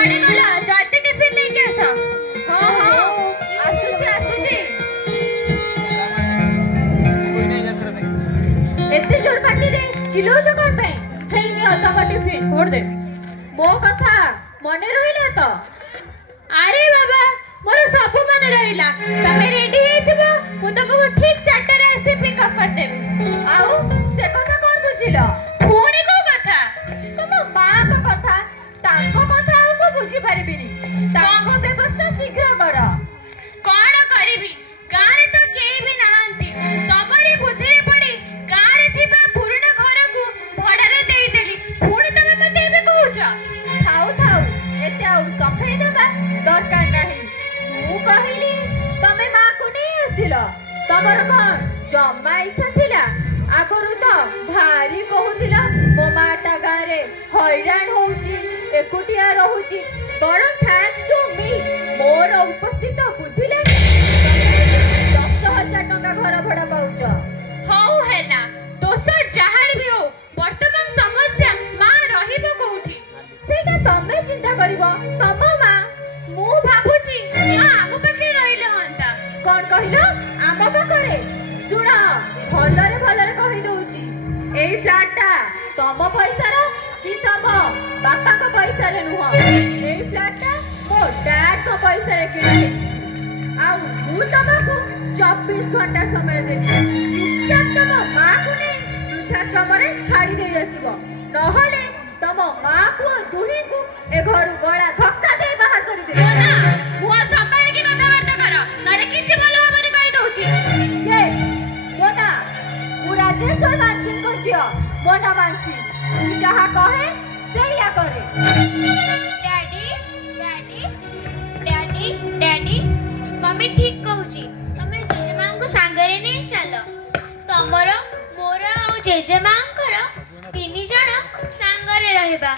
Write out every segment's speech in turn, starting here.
कुआडे गला जल्दी टिफिन लेके आसा। हां हां आसुची आसुची कोई नहीं यात्रा देख एते जोर पाटी रे चिल्लाउछ कोन पे हेइनी तम टिफिन फोड़ दे मो कथा मने रहिला तो अरे बाबा मोर सब मने रहिला तमे रेडी हेथिबो मु तुमको ठीक 4 रे आसी पिकअप कर देबी आउ से कथा कोन बुझिलो पुणी को कथा तुम मां को कथा तांको कथा को बुझी परिबिनी तांको व्यवस्था शीघ्र कर कोन करिबी गारे तो केई भी नाहंती तमरी बुद्धि रे पड़ी गारे थिबा पुराना घर को भड़ा रे देई देली पुणी तमे मते एबे कहूछ थाउ थाउ एते आउ सफाई दबा दरकार नाही तू कहिली तमे मां को नहीं आसिलो तमर कोन जम्मा इच्छा थिला आगरु तो भारी कहूतिला मो माटा गारे हैरान होउची एकुटिया रहूची बड़ थैंक्स टू मी मोर उपस्थित बुद्धि लागी 10,000 टका घर भड़ा पाउछ हौ हेला दोस्त जहार भी हो वर्तमान समस्या मां रहिबो कोउठी सेटा तमे चिंता करिवो तम मां मु भाबुची मां आम पाखे रहिले हंता कोन कहिलो आम पाखरे सुना भलरे कहि दउची एई फ्लैटटा तम पैसा रो कि तम बापा को पैसा रे नुह एई फ्लैटटा मो डैड को पैसा रे किना हेछि आउ मु तमको 24 घंटा समय देली चुपचाप तम मां को नै वृद्धाश्रम रे छाड़ी दे आसीबो नहले तम मां को दुही को ए घर गळा धक्का दे बाहर करि दे ना मु संभाल के कथा बात कर नले किछि भलो हमरे कहि दउची ये मोना मु राजेश्वर मानसिंह को झियो मोना मानसिंह जहा कहे सेया करे daddy daddy daddy daddy mummy ठीक कहूची तमे जेजेमा को सांगरे नहीं चलो तमरो मोरा और जेजेमा कर तीन जण सांगरे रहबा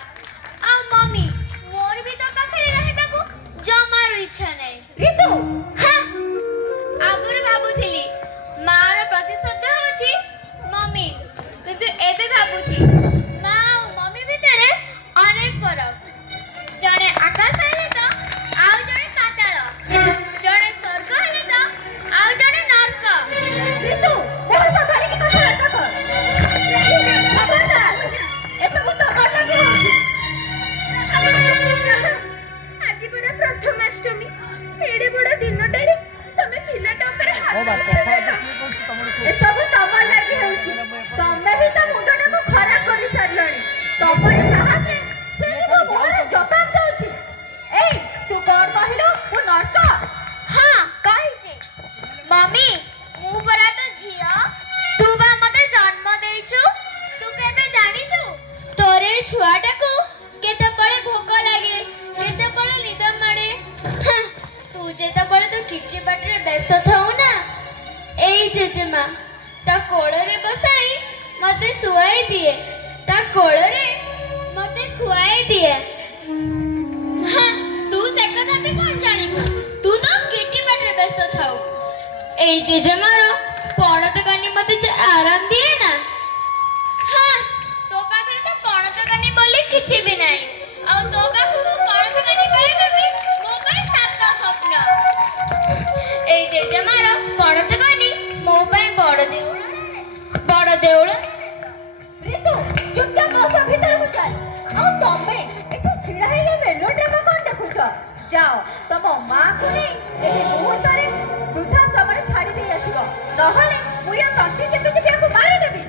आ मम्मी मोर भी तो पाखरे रहबा को जमार इच्छा नहीं ऋतु हां आगुर भाबुथिली मार प्रतिशब्द होची मम्मी किंतु एबे भाबुची मां और मम्मी भितरे अनेक फरक जणे आकाश हेले तो आउ जणे साताळ जणे स्वर्ग हेले तो आउ जणे नरक ऋतु मोर संभाली के कथा बात कर खबरदार ए सब तो कर लगे होची आज पूरा प्रथमाष्टमी एडे बड़ दिनटारे तमे पिलाटा ऊपर हाथ ए सब तमर लागि होची तमे भी त मुंडटा को खराब करि सारलणी तमर साहस रे से को मोर जवाब दउची ए तू कोन कहिलो मु नरक हां कहि मम्मी मु परा तो झिया तू बा मते जन्म देइछु तू केबे जानिछु तोरे छुआटा को केते पळे भोक लागे केते पळे निद माडे तू जेते पळे तो किटकी बाटरे व्यस्त थाउ ना एई जेजेमा ता कोळरे बसाई मते सुआई दिए ता कोळरे मते खुआई दिए तू से कथा भी कोन जानिबो तू तो किटकी बाटरे व्यस्त थाउ एई जेजेमारो पणत गानी मते आराम दिए ना हां तो पाखरे तो पणत गानी बोले किछि भी नाही आ तो पाखरे पणत गानी बोले बेबी मो पय सात स्वप्न एई जेजेमारो पणत गानी मो पय बड़ देउळ ऋतु चुपचाप मौसा भीतर को चल आ तमे एठो छिड़ा हे गे मेलो ड्रामा कोन देखुछ जाओ तम मां को नै एही मुहूर्त रे वृद्धाश्रम रे छाड़ी दे आसीबो नहले मु या तंती चिपि चिपि को मारी देबी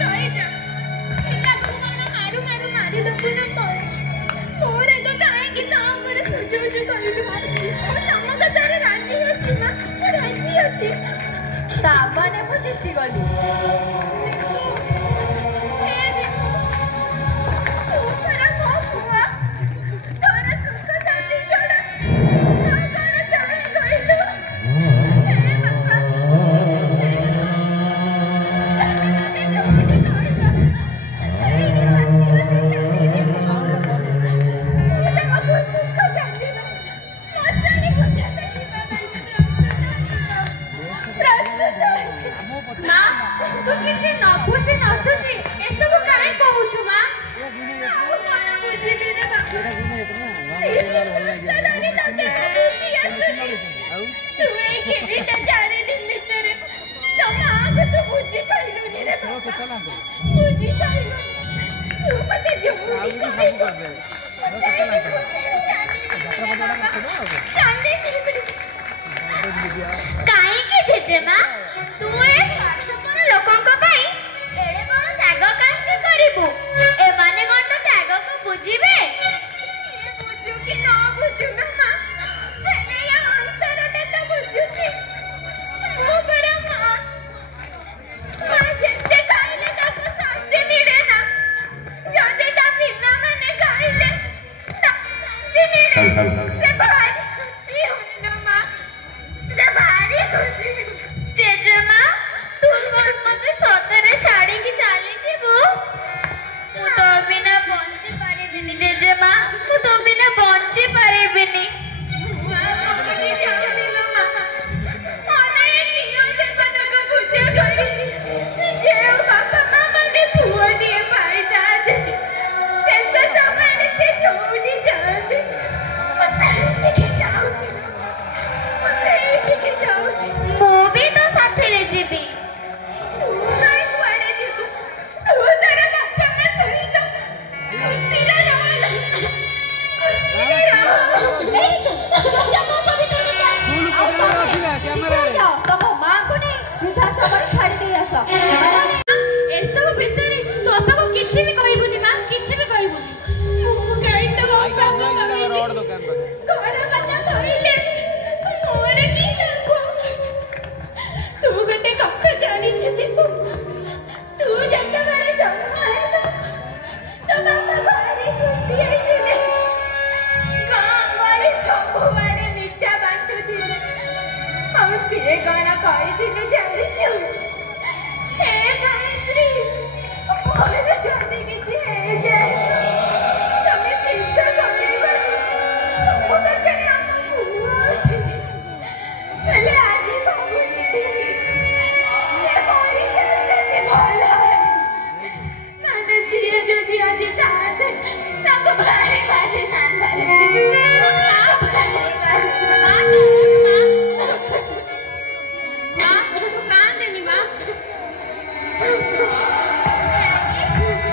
तोय जा एटा कोन मारी दबु न तोय मोरे तो काहे कि ता हमरे सुजु करिलु ओ तम कथारे राजी अछि ना राजी अछि ता माने मु जित्ती गली तू बुझी पाइलो तू मते झूठी कहबे चांदी जीबी काहे के जेजेमा तू ए स्वार्थपर लोकंक पई एडे बड़ त्याग काहे करिबु ए माने कोन तो त्याग को बुझिबे ये बुझू कि ना बुझू ना मां हेले या अंतरटे तो बुझुची ओ बड़ा मां मां जेते खाइले ताको शांति मिले ना जदे ता बिना माने खाइले ता शांति मिले से भाई खुशी होनी ना मां से भारी खुशी जेजेमा तू कोन मते सतरे छाड़ी की चाली जीबु तू तो बिना बंची पारिबिनी जेजेमा तू तो बिना बंची पारिबिनी ମୁଁ ବି ତ ସାଥିରେ ଯିବି ତମ ମାଙ୍କୁ ନେଇ ବୃଦ୍ଧାଶ୍ରମରେ ଛାଡ଼ି ଦେଇ ଆସ ଏସବୁ ବିଷୟରେ ତୁ ଅପାକୁ କିଛି ବି କହିବୁନି ମା କିଛି ବି କହିବୁନି रोड दुकान पर ଘର କଥା କହିଲେ ମୋର କି ଲାଭ ତୁ ଗୋଟେ କଥା ଜାଣିଛୁ ଦୀପୁ ତୁ ଯେତେବେଳେ ଜନ୍ମ ହେଲା ତୋ ବାପା ଭାରି ଖୁସି ହେଇଥିଲେ ଗାଁ ଗହଳି ସବୁଆଡ଼େ ମିଠା ବାଣ୍ଟୁଥିଲେ ଆଉ ସିଏ କଣ କହିଥିଲେ ଜାଣିଛୁ ହେ ଗାୟତ୍ରୀ ମୋର ଯଦି କିଛି ହେଇଯାଏ ତମେ ଚିନ୍ତା କରିବନି ମୋ ପାଖରେ ଆମ ପୁଅ ଅଛି ହେଲେ ଆଜି ଭାବୁଛି ସିଏ ମରିଯାଇଛନ୍ତି ଭଲ ହେଇଛି ନହେଲେ ସିଏ ଯଦି ଆଜି ଥାଆନ୍ତେ ତାକୁ ଭାରି ପାରିଥାନ୍ତାରେ ତୁ କାନ୍ଦେନି ମା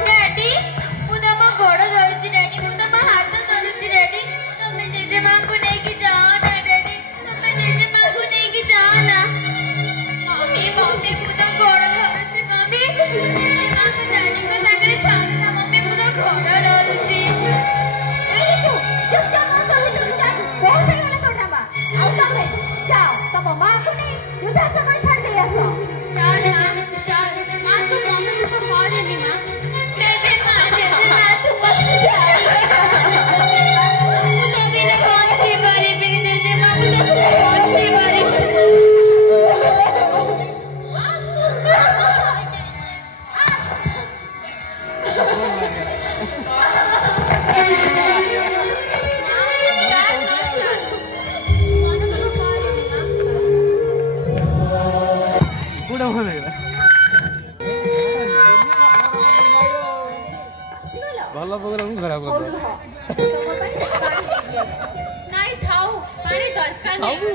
ଡାଡି ମୁଁ ତମ ଗୋଡ଼ ଧରୁଛି ଡାଡି ମୁଁ ତମ ହାତ ଧରୁଛି ଡାଡି ତମେ ଜେଜେମାଙ୍କୁ ନେଇକି ଯାଅ ନା ଡାଡି ତମେ ଜେଜେମାଙ୍କୁ ନେଇକି ଯାଅ ନା ମମି ମମି ମୁଁ ତ ଗୋଡ଼ ଧରୁଛି ମମି ଜେଜେମାଙ୍କୁ ଡାଡିଙ୍କ ସାଙ୍ଗରେ ଛାଡ଼ ନା ମମି ମୁଁ ତ ଗୋଡ଼ ଧରୁଛି ଚୁପଚାପ ମୋ ସହିତ ଚାଲ ବହୁତ ହେଇଗଲା ତୋ ଡ୍ରାମା ଆଉ ତମେ ଯାଅ ତମ ମାଙ୍କୁ ନେଇ ବୃଦ୍ଧାଶ୍ରମରେ ଛାଡ଼ି ଦେଇ ଆସ ଚାଲ ନା ଚାଲ ମା ତୁ ମମିକୁ ତ କହିଦେନି ମା ଜେଜେମା ଜେଜେମା ତୁ ମତେ ମୁଁ ତ ବିନା ବଞ୍ଚି ପାରିବିନି ଜେଜେମା ମୁଁ ତ ବଞ୍ଚି ପାରିବିନି पूरा हो गया ଭଲ ପ୍ରୋଗ୍ରାମ ଖରାପ କରିଦେଲା ନାଇଁ ଥାଉ ପାଣି ଦରକାର ନାହିଁ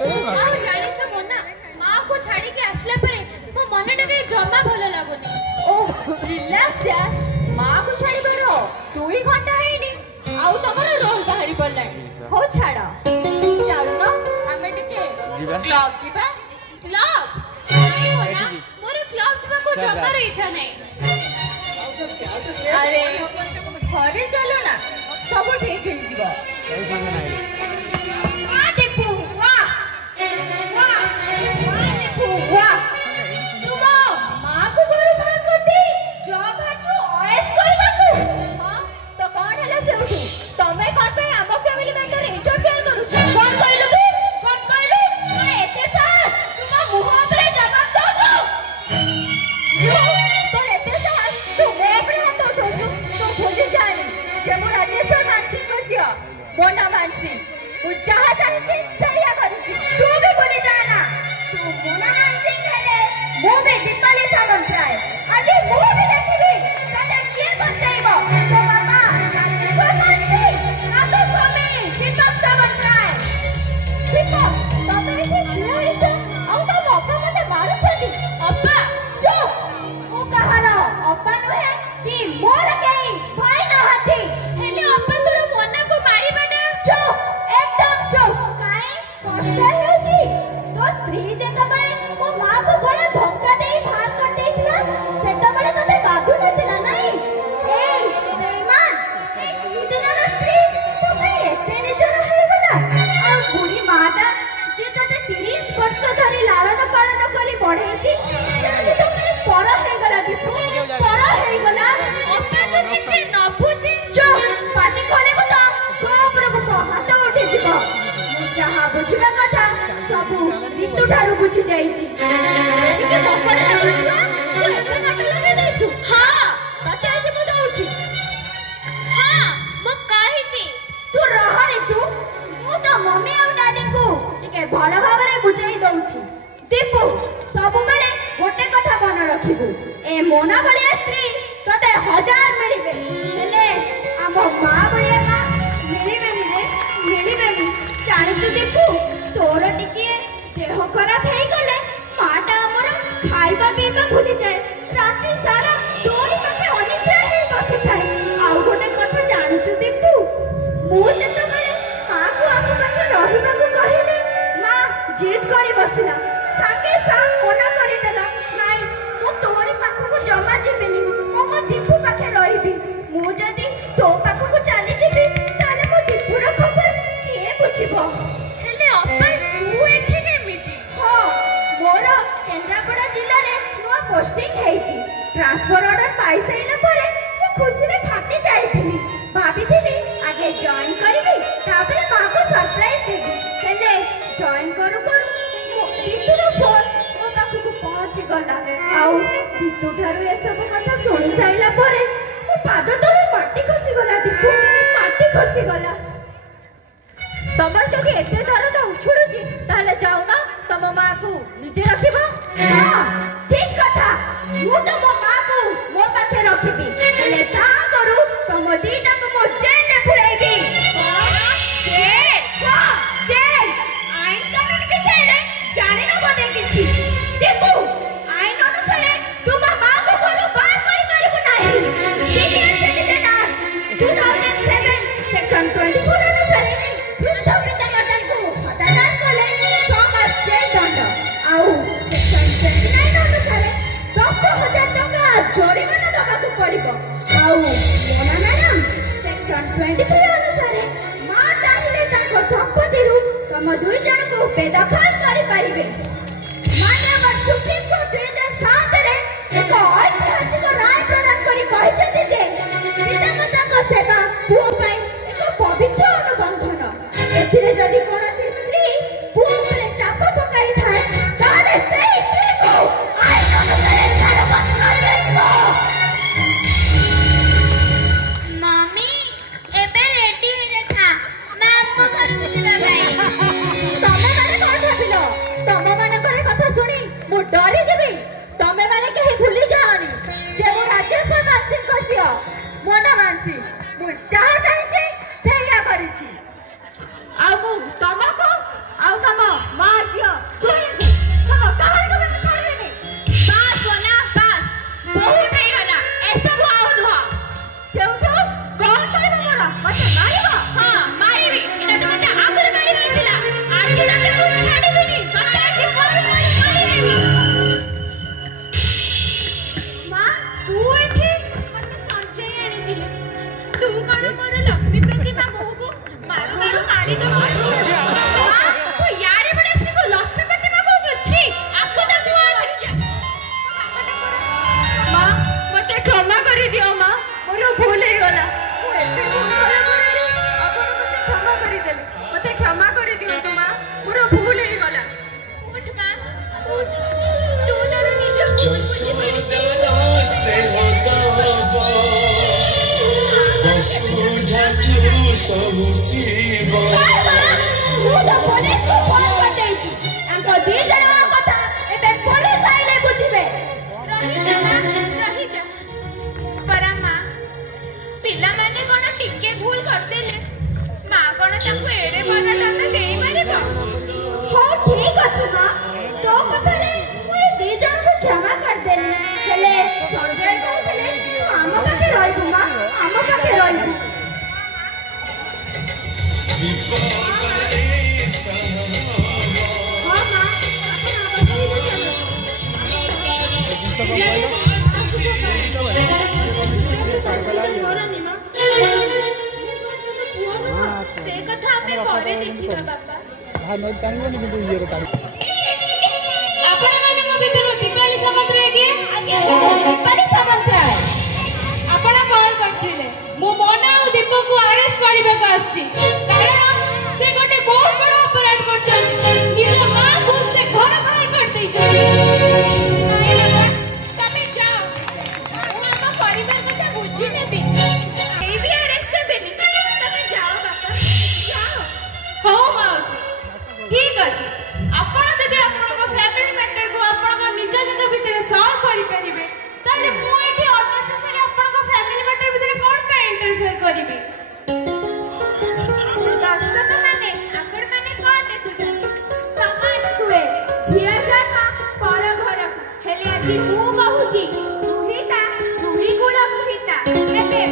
ଆଉ ଜାଣିଛ ମୋନା ମାକୁ ଛାଡ଼ିକି ଆସିଲା ପରେ ମୋ ମନଟା ବି ଜମା ଭଲ ଲାଗୁନି ଓହ ରିଲାକ୍ସ ୟାର ମାକୁ ଛାଡ଼ିବାର 2 ଘଣ୍ଟା ହେଇନି ଆଉ ତମର ରୋଲ ବାହାରି ପଡ଼ିଲାଣି ହଉ ଛାଡ଼ ଚାଲୁନ ଆମେ ଟିକେ ଯିବା କ୍ଲବ ଯିବା କ୍ଲବ ନାଇଁ ମୋନା ମୋର କ୍ଲବ ଯିବାକୁ ଜମାର ଇଚ୍ଛା ନାହିଁ ଆରେ ଘରେ ଚାଲ ନା ସବୁ ଠିକ ହେଇଯିବ कोई संग नहीं ଦୀପୁ ଦୀପୁ ତୁମ ମାକୁ ଘରୁ ବାହାର କରିଦେଇ କ୍ଲବ ହାଟରୁ ଅଏସ୍ କରିବାକୁ ହଁ ତ କଣ ହେଲା ସେଉଠୁ ତମେ କଣ ପାଇଁ ଆମ ଫ୍ୟାମିଲି ମ୍ୟାଟର ଇଣ୍ଟରଫିୟର କରୁଛ କଣ କହିଲୁ ତୁ ଏତେ ସାହସ ତୁମ ମୁହଁ ଉପରେ ଜବାବ ଦଉଛୁ ତୋର ଏତେ ସାହସ ତୁ ମୋ ଉପରେ ହାତ ଉଠଉଛୁ ତୁ ଭୁଲି ଯାଆନି ଯେ ମୁଁ ରାଜେଶ୍ୱର ମାନସିଂଙ୍କ ଝିଅ ମୋ ନାଁ ମାନସିଂ ମୁଁ ଯାହା ଚାହୁଁଛି ସେଇଆ କରୁଛି ତୁ ବି ଭୁଲି ଯାଆନା ତୁ ମୋନା ମାନସିଂ ହେଲେ ମୁଁ ବି ଦୀପାଲି ସାମନ୍ତରାୟ ଆଜି ମୁଁ ବି ଦେଖିବି ତତେ କିଏ ବଞ୍ଚାଇବ ତୋ ବାପା ରାଜେଶ୍ୱର ମାନସିଂ ନା ତୋ ସ୍ୱାମୀ ଦୀପକ ସାମନ୍ତରାୟ ଦୀପକ ତମେ ଏଠି ଠିଆ ହେଇଛ ଆଉ ତୋ ବାପା ମତେ ମାରୁଛନ୍ତି ଅପା ଚୁପ୍ ମୁଁ କାହାର ମୋର କେହି ଭାଇ ନାହାନ୍ତି। ହେଲେ ଅପା ତୋର ମନାକୁ ମାରିବାଟା ଚୁପ୍ ଏକଦମ ଚୁପ୍। କାଇଁ କଷ୍ଟ ହେଉଛି? ତୋ ସ୍ତ୍ରୀ ଯେତେବେଳେ ମୋ ମାକୁ ଗଳା ଧକ୍କା ଦେଇ ବାହାର କରିଦେଇଥିଲା ସେତେବେଳେ ତତେ ବାଧୁ ନଥିଲା ନାଇଁ? ଏଇ ବେଇମାନ, ଏଇ 2 ଦିନର ସ୍ତ୍ରୀ ତୋ ପାଇଁ ଏତେ ନିଜର ହେଇଗଲା। ଆଉ ବୁଢ଼ୀ ମାଟା ଯେ ତତେ 30 ବର୍ଷ ଧରି ଲାଳନ ପାଳନ କରି ବଢେଇଛି ସେ ଆଜି ତୋ ପାଇଁ ପର ହେଇଗଲା। ଦୀପୁ ପର ହେଇଗଲା। ଅପାକୁ କିଛି ନ ବୁଝି ଚୁପ୍ ପାଟି ଖୋଲିବୁ ତ ତୋ ଉପରକୁ ମୋ ହାତ ଉଠିଯିବ। ମୁଁ ଯାହା ବୁଝିବା କଥା ସବୁ ଋତୁ ଠାରୁ ବୁଝି ଯାଇଛି। ଏଣିକି ମକର ଲାଗୁଛୁ ତୁ ଏବେ ନାଟ ଲଗେଇ ଦେଇଛୁ। ହଁ ତତେ ଆଜି ମୁଁ ଦଉଛି। ହଁ ମୁଁ କହିଛି। ତୁ ରହ ଋତୁ, ମୁଁ ତ ମମି ଆଉ ଡାଡିଙ୍କୁ ଟିକେ ଭଲ ଭାବରେ ବୁଝେଇ ଦଉଛି। ଦୀପୁ ସବୁବେଳେ ଗୋଟେ କଥା ମନେ ରଖିବୁ, ଏ ମୋନା ଭଳିଆ ସ୍ତ୍ରୀ ତତେ 1000 ମିଳିବେ ହେଲେ ଆମ ମା ଭଳିଆ ମା ମିଳିବେନି ରେ, ମିଳିବେନି। ଜାଣିଛୁ ଦୀପୁ ତୋର ଟିକିଏ ଦେହ ଖରାପ ହେଇଗଲେ ମାଟା ଆମର ଖାଇବା ପିଇବା ଭୁଲିଯାଏ। ରାତି ସାରା ତୋରି ପାଖେ ଅନିଦ୍ରା ହେଇ ବସିଥାଏ। ଆଉ ଗୋଟେ କଥା ଜାଣିଛୁ ଦୀପୁ, ମୁଁ ଯେତେବେଳେ ମାକୁ ଆମ ପାଖେ ରହିବାକୁ କହିଲି ମା ଜିଦ୍ କରି ବସିଲା, ସାଙ୍ଗେ ସାଙ୍ଗେ ମନା କରିଦେଲା। ନାଇଁ ମୁଁ ତୋରି ପାଖକୁ ଜମା ଯିବିନି, ମୁଁ ମୋ ଦୀପୁ ପାଖେ ରହିବି। ମୁଁ ଯଦି ତୋ ପାଖକୁ ଚାଲିଯିବି ତାହେଲେ ମୋ ଦୀପୁର ଖବର କିଏ ବୁଝିବ? ହେଲେ ଅପା ତୁ ଏଠି କେମିତି? ହଁ ମୋର କେନ୍ଦ୍ରାପଡ଼ା ଜିଲ୍ଲାରେ ନୂଆ ପୋଷ୍ଟିଂ ହେଇଛି। ଟ୍ରାନ୍ସଫର ଅର୍ଡର ପାଇସାରିଲା ପରେ ମୁଁ ଖୁସିରେ ଫାଟି ଯାଇଥିଲି। ଭାବିଥିଲି ଆଗେ ଜଏନ୍ କରିବି ତାପରେ ମାକୁ ସରପ୍ରାଇଜ ଦେବି। ହେଲେ ଜଏନ୍ କରୁ କରୁ ଋତୁର ଫୋନ୍ ମୋ ପାଖକୁ ପହଞ୍ଚିଗଲା। ଆଉ ଋତୁ ଠାରୁ ଏସବୁ କଥା ଶୁଣି ସାରିଲା ପରେ ମୋ ପାଦ ତଳୁ ମାଟି ଖସିଗଲା। ଦୀପୁ ମାଟି ଖସିଗଲା। ତମର ଯଦି ଏତେ ଦରଦ ଉଛୁଳୁଛି ତାହେଲେ ଯାଉନ ତମ ମାକୁ ନିଜେ ରଖିବ। ହଁ ଠିକ କଥା, ମୁଁ ତମ ମାକୁ ମୋ ପାଖେ ରଖିବି ହେଲେ ତା ଆଗରୁ ତମ ଦିଟାକୁ ମୁଁ ଜେଲରେ ପୁରେଇବି। ଜେଲ? ହଁ ଜେଲ। ଆଇନ କାନୁନ ବିଷୟରେ ଜାଣିନ ବୋଧେ କିଛି? ଦୀପୁ ଆଇନ ଅନୁସାରେ ତୁମ ମାକୁ ଘରୁ ବାହାର କରିପାରିବୁ ନାହିଁ। Indian Citizen Act 2007 ସେକ୍ସନ 24 ଅନୁସାରେ ବୃଦ୍ଧ ପିତାମାତାଙ୍କୁ ହତାଦାର କଲେ 6 ମାସ ଜେଲ ଦଣ୍ଡ। ଆଉ ସେକ୍ସନ 29 ଅନୁସାରେ 10,000 ଟଙ୍କା ଜୋରିମାନା ଦେବାକୁ ପଡିବ। ଆଉ ମୋନା ମ୍ୟାଡାମ ସେକ୍ସନ 23 ଅନୁସାରେ ମା ଚାହିଁଲେ ତାଙ୍କ ସମ୍ପତ୍ତିରୁ ତମ 2 ଜଣଙ୍କୁ ବେଦଖଲ କରିପାରିବେ। ମାନ୍ୟବର ସୁପ୍ରିମକୋର୍ଟ 2007ରେ ଏକ ଐତିହାସିକ ରାୟ ପ୍ରଦାନ କରି କହିଛନ୍ତି ଯେ ପିତାମାତାଙ୍କ ସେବା ପୁଅ ପାଇଁ ଏକ ପବିତ୍ର ଅନୁବନ୍ଧନ। ଏଥିରେ ଯଦି କୌଣସି ସ୍ତ୍ରୀ ପୁଅ ଉପରେ ଚାପ ପକାଇଥାଏ ତାହେଲେ ସେହି ସ୍ତ୍ରୀକୁ ଆଇନ ଅନୁସାରେ ଛାଡ଼ପତ୍ର ଦିଆଯିବ। ମମି ଏବେ ରେଡି ହେଇଯାଇଥା ମାଙ୍କ ଘରକୁ ଯିବା ପାଇଁ। ତମେମାନେ କଣ ଭାବିଲ? ତମମାନଙ୍କର କଥା ଶୁଣି ମୁଁ ଡରିଯିବି? ତମେମାନେ କେହି ଭୁଲି ଯାଅନି ଯେ ମୁଁ ରାଜେଶ୍ୱର ମାନ୍ସିଙ୍କ ଝିଅ ମୋନା ମାନ୍ସି। ମୁଁ ଯାହା ଚାହିଁଛି ସେଇଆ କରିଛି। ଆଉ ମୁଁ ତମକୁ ଆଉ ତମ ମା ଝିଅ ଦୁହିଁଙ୍କୁ ତମ କାହାରିକୁ ବି ଛାଡ଼ିବିନି। ବାସ୍ ମୋନା ବାସ୍, ବହୁତ ହେଇଗଲା ଏସବୁ ଆଉ ନୁହଁ। ସେଉଠୁ କଣ କରିବ ମୋର? ମତେ ମାରିବ? ହଁ ମାରିବି, ଏଟା ତ ମତେ ଆଗରୁ ମାରିବାର ଥିଲା। ଆଜି ତତେ ମୁଁ ଛାଡ଼ିବିନି, ତତେ ଆଜି ମାରିବି। ମା ତୁ ଏଠି? ମତେ ସଞ୍ଜୟ ଆଣିଥିଲେ। ତୁ କଣ ମୋର ଲକ୍ଷ୍ମୀ ପ୍ରତିମା ବୋହୂକୁ ମାରୁ ମାରୁ ମାରି ଦେବୁ? ତୁ ୟାରେ ବଡେ ସ୍ତ୍ରୀକୁ ଲକ୍ଷ୍ମୀ ପ୍ରତିମା କହୁଛୁ? ଆକୁ ତ ତୁ ଆଜି ମା ମତେ କ୍ଷମା କରିଦିଅ ମା, ମୋର ଭୁଲ ହେଇଗଲା। ମୁଁ ଏତେ ଭୁଲ କଲା ପରେ ଆପଣ ମତେ କ୍ଷମା କରିଦେଲେ। ମତେ କ୍ଷମା କରିଦିଅନ୍ତୁ ମା, ମୋର ଭୁଲ ହେଇଗଲା। ଉଠ ମା ଉଠ, ତୁ ତୋର ନିଜ ଭୁଲ ବୁଝିପାରିବୁ। ମୁଁ ତ ପୋଲିସକୁ ଫୋନ କରିଦେଇଛି। ତାଙ୍କ 2 ଜଣଙ୍କ କଥା ଏବେ ପୋଲିସ ଆଇଲେ ବୁଝିବେ। ରହିଯା ମା, ରହିଯା। ପରା ମା, ପିଲାମାନେ କଣ ଟିକେ ଭୁଲ କରିଦେଲେ ମା କଣ ତାଙ୍କୁ ଏଡେ ବଡ ଦଣ୍ଡ ଦେଇପାରିବ? ହଉ ଠିକ ଅଛି ମା, ତୋ କଥାରେ ମୁଁ ଏ 2 ଜଣଙ୍କୁ କ୍ଷମା କରିଦେଲି। ହେଲେ ସଞ୍ଜୟ କହୁଥିଲେ ତୁ ଆମ ପାଖେ ସେ କଥା ଆମେ ପରେ ଦେଖିବା ବାପା। ଟାଣିବନି କିନ୍ତୁ ଇଏରେ ଟାଣି ଆପଣମାନଙ୍କ ଭିତରୁ ଦୀପାଲି ସାମନ୍ତରାୟ କିଏ? ଆଜ୍ଞା ଦୀପାଲି ସାମନ୍ତରାୟ। ଆପଣ କଣ କରିଥିଲେ? ମୁଁ ମୋନା ଆଉ ଦୀପକୁ ଆରେଷ୍ଟ କରିବାକୁ ଆସିଛି, କାରଣ ସେ ଗୋଟେ ବହୁତ ବଡ଼ ଅପରାଧ କରିଛନ୍ତି। ନିଜ ମାଆକୁ ସେ ଘର ବାହାର କରିଦେଇଛନ୍ତି। ତମେ ଯାଅ, ମୁଁ ଆମ ପରିବାର କଥା ବୁଝି ନେବି। କେହି ବି ଆରେଷ୍ଟ ହେବେନି। ତମେ ଯାଅ ବାପା, ଯାଅ। ହଉ ମାଉସୀ, ଠିକ ଅଛି। ଆପଣ ଯଦି ଆପଣଙ୍କ ଫ୍ୟାମିଲି ମ୍ୟାଟରକୁ ଆପଣଙ୍କ ନିଜ ନିଜ ଭିତରେ ସଲ୍ଭ କରିପାରିବେ, ତାହେଲେ ମୁଁ ଏଠି ଅନେସେସରି ଆପଣଙ୍କ ଫ୍ୟାମିଲି ମ୍ୟାଟର ଭିତରେ କଣ ପାଇଁ ଇଣ୍ଟରଫିୟର କରିବି? ଦର୍ଶକମାନେ, ଆପଣମାନେ କଣ ଦେଖୁଛନ୍ତି? ସମାଜ କୁହେ ଝିଅ ଜନ୍ମ ପର ଘରକୁ, ହେଲେ ଆଜି ମୁଁ କହୁଛି ଦୁହିତା ଦୁଇ କୂଳକୁ ହିତା। ଏବେ